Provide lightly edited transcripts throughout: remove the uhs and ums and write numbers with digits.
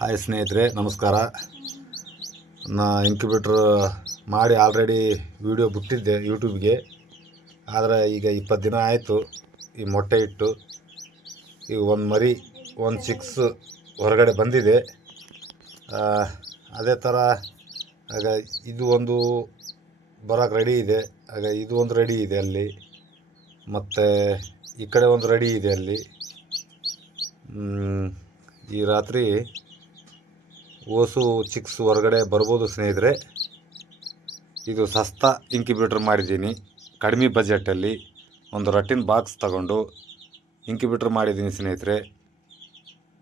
Hi ಸ್ನೇಹಿತರೆ, ನಮಸ್ಕಾರ. ನಾ ಇನ್ಕ್ಯುಬೇಟ್ರ್ ಮಾಡಿ ಆಲ್ರೆಡಿ ವಿಡಿಯೋ ಬಿಟ್ಟಿದ್ದೆ ಯೂಟ್ಯೂಬ್ಗೆ. ಆದರೆ ಈಗ 20 ದಿನ ಆಯಿತು ಈ ಮೊಟ್ಟೆ ಇಟ್ಟು. ಈಗ ಒಂದು ಮರಿ, ಒಂದು ಚಿಕ್ಸ್ ಹೊರಗಡೆ ಬಂದಿದೆ. ಅದೇ ಥರ ಆಗ ಇದು ಒಂದು ಬರೋಕ್ಕೆ ರೆಡಿ ಇದೆ. ಆಗ ಇದು ಒಂದು ರೆಡಿ ಇದೆ ಅಲ್ಲಿ, ಮತ್ತು ಈ ಕಡೆ ಒಂದು ರೆಡಿ ಇದೆ ಅಲ್ಲಿ. ಈ ರಾತ್ರಿ ಓಸು ಚಿಕ್ಸ್ ಹೊರಗಡೆ ಬರ್ಬೋದು ಸ್ನೇಹಿತರೆ. ಇದು ಸಸ್ತಾ ಇಂಕ್ಯುಬೇಟ್ರ್ ಮಾಡಿದ್ದೀನಿ, ಕಡಿಮೆ ಬಜೆಟಲ್ಲಿ ಒಂದು ರಟ್ಟಿನ ಬಾಕ್ಸ್ ತಗೊಂಡು ಇಂಕ್ಯುಬೇಟ್ರ್ ಮಾಡಿದ್ದೀನಿ ಸ್ನೇಹಿತರೆ.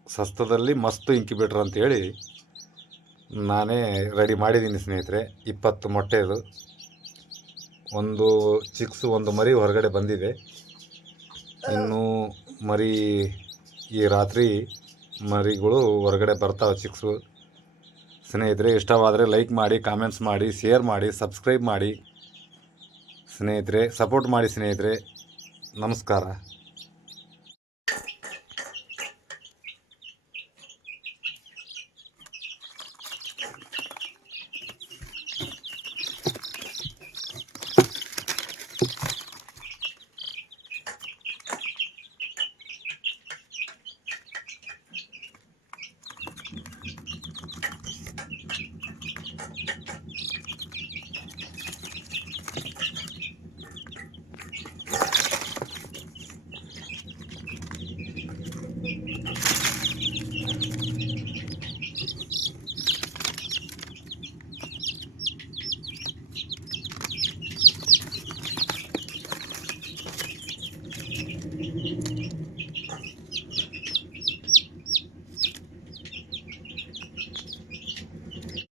ಸಸ್ತದಲ್ಲಿ ಮಸ್ತ್ ಇಂಕ್ಯುಬೇಟ್ರ್ ಅಂತೇಳಿ ನಾನೇ ರೆಡಿ ಮಾಡಿದ್ದೀನಿ ಸ್ನೇಹಿತರೆ. 20 ಮೊಟ್ಟೆದು, ಒಂದು ಚಿಕ್ಸ್, ಒಂದು ಮರಿ ಹೊರಗಡೆ ಬಂದಿದೆ. ಇನ್ನೂ ಮರಿ ಈ ರಾತ್ರಿ ಮರಿಗಳು ಹೊರಗಡೆ ಬರ್ತಾವೆ ಚಿಕ್ಸು. ಸ್ನೇಹಿತರೆ, ಇಷ್ಟವಾದರೆ ಲೈಕ್ ಮಾಡಿ, ಕಾಮೆಂಟ್ಸ್ ಮಾಡಿ, ಶೇರ್ ಮಾಡಿ, ಸಬ್ಸ್ಕ್ರೈಬ್ ಮಾಡಿ ಸ್ನೇಹಿತರೆ. ಸಪೋರ್ಟ್ ಮಾಡಿ ಸ್ನೇಹಿತರೆ. ನಮಸ್ಕಾರ.